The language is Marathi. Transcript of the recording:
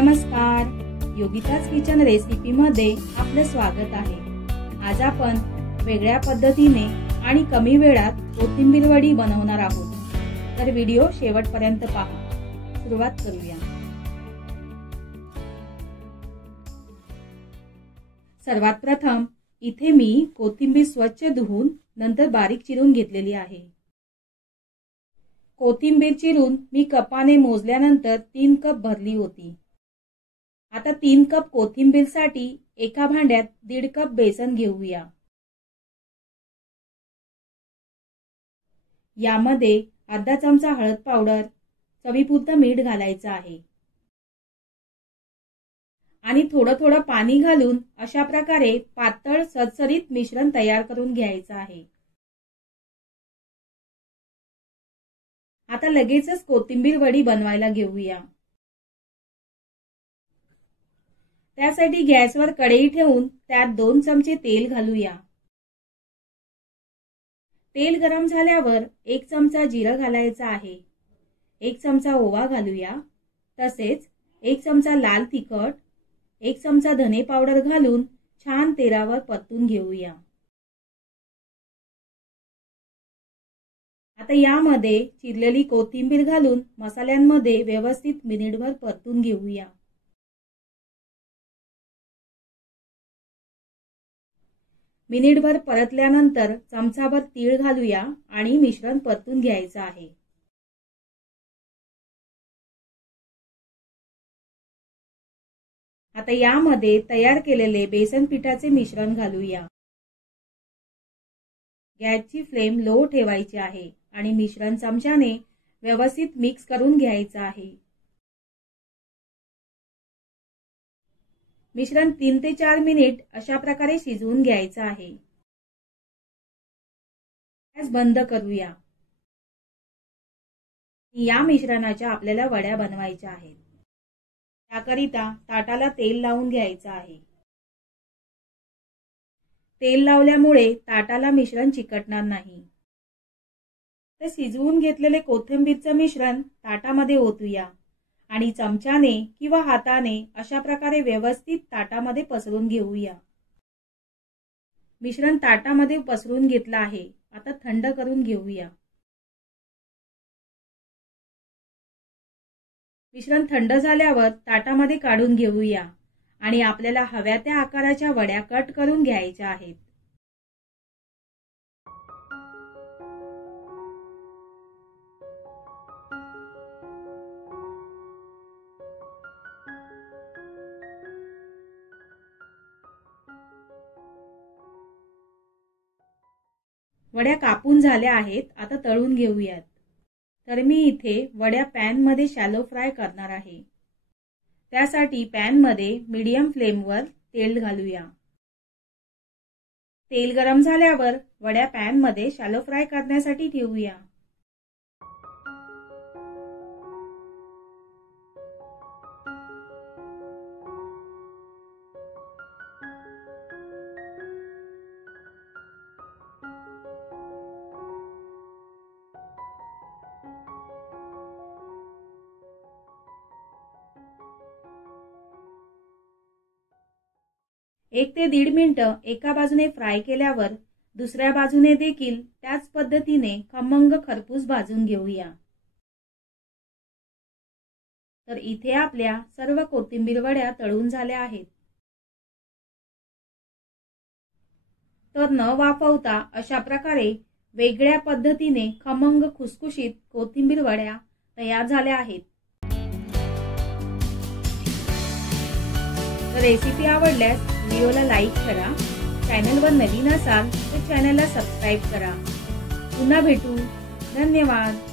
नमस्कार, योगिताज किचन रेसिपी मध्ये आपले स्वागत आहे। आज आपण वेगळ्या पद्धतीने आणि कमी वेळात कोथिंबीर वडी बनवणार आहोत, तर व्हिडिओ शेवटपर्यंत पहा। सुरुवात करूया। सर्वात प्रथम इथे मी कोथिंबीर स्वच्छ धुवून नंतर बारीक चिरून घेतलेली आहे। कोथिंबीर चिरून मी कपाने मोजल्यानंतर 3 कप भरली होती। आता 3 कप कोथिंबीरसाठी एका भांड्यात 1.5 कप बेसन घेऊया। यामध्ये अर्धा चमचा हळद पावडर, चवीपुरतं मीठ घालायचं आहे आणि थोडं पाणी घालून अशा प्रकारे पातळ सरसरीत मिश्रण तयार करून घ्यायचं आहे। आता लगेचच कोथिंबीर वडी बनवायला घेऊया। त्यासाठी गॅसवर कढई ठेवून त्यात 2 चमचे तेल घालूया। तेल गरम झाल्यावर 1 चमचा जिरं घालायचा आहे, 1 चमचा ओवा घालूया, तसेच 1 चमचा लाल तिखट, 1 चमचा धने पावडर घालून छान तेलावर परतून घेऊया। आता यामध्ये चिरलेली कोथिंबीर घालून मसाल्यांमध्ये व्यवस्थित मिनिटभर परतून घेऊया। मिनिटभर परतल्यानंतर चमचाभर तीळ घालूया आणि मिश्रण परतून घ्यायचं आहे। आता यामध्ये तयार केलेले बेसन पिठाचे मिश्रण घालूया। गॅसची फ्लेम लो ठेवायची आहे आणि मिश्रण चमच्याने व्यवस्थित मिक्स करून घ्यायचं आहे। मिश्रण 3 ते 4 मिनिट अशा प्रकारे शिजवून घ्यायचं आहे। गॅस बंद करूया। या मिश्रणाच्या आपल्याला वड्या बनवायच्या आहेत। त्याकरिता ताटाला तेल लावून घ्यायचं आहे। तेल लावल्यामुळे ताटाला मिश्रण चिकटणार नाही। तर शिजवून घेतलेले कोथिंबीरचे मिश्रण ताटामध्ये ओतूया आणि चमच्याने किंवा हाताने अशा प्रकारे व्यवस्थित ताटामध्ये पसरून घेऊया। मिश्रण ताटामध्ये पसरून घेतलं आहे। आता थंड करून घेऊया। मिश्रण थंड झाल्यावर ताटामध्ये काढून घेऊया आणि आपल्याला हव्या त्या आकाराच्या वड्या कट करून घ्यायच्या आहेत। वड्या कापून झाल्या आहेत, आता तळून घेऊयात। तर मी इथे वड्या पॅन मध्ये शॅलो फ्राय करणार आहे। त्यासाठी पॅन मध्ये मीडियम फ्लेमवर तेल घालूया। तेल गरम झाल्यावर वड्या पॅन मध्ये शॅलो फ्राय करण्यासाठी ठेवूया। एक ते 1.5 मिनिटं एका बाजूने फ्राय केल्यावर दुसऱ्या बाजूने देखील त्याच पद्धतीने खमंग खरपूस भाजून घेऊया। तर इथे आपल्या सर्व कोथिंबीर वड्या तळून झाल्या आहेत। तर न वाफवता अशा प्रकारे वेगळ्या पद्धतीने खमंग खुसखुशीत कोथिंबीर वड्या तयार झाल्या आहेत। तर रेसिपी आवडल्यास व्हिडिओला लाईक करा, चॅनलवर नवीन असाल तर चॅनलला सबस्क्राईब करा। पुन्हा भेटू। धन्यवाद।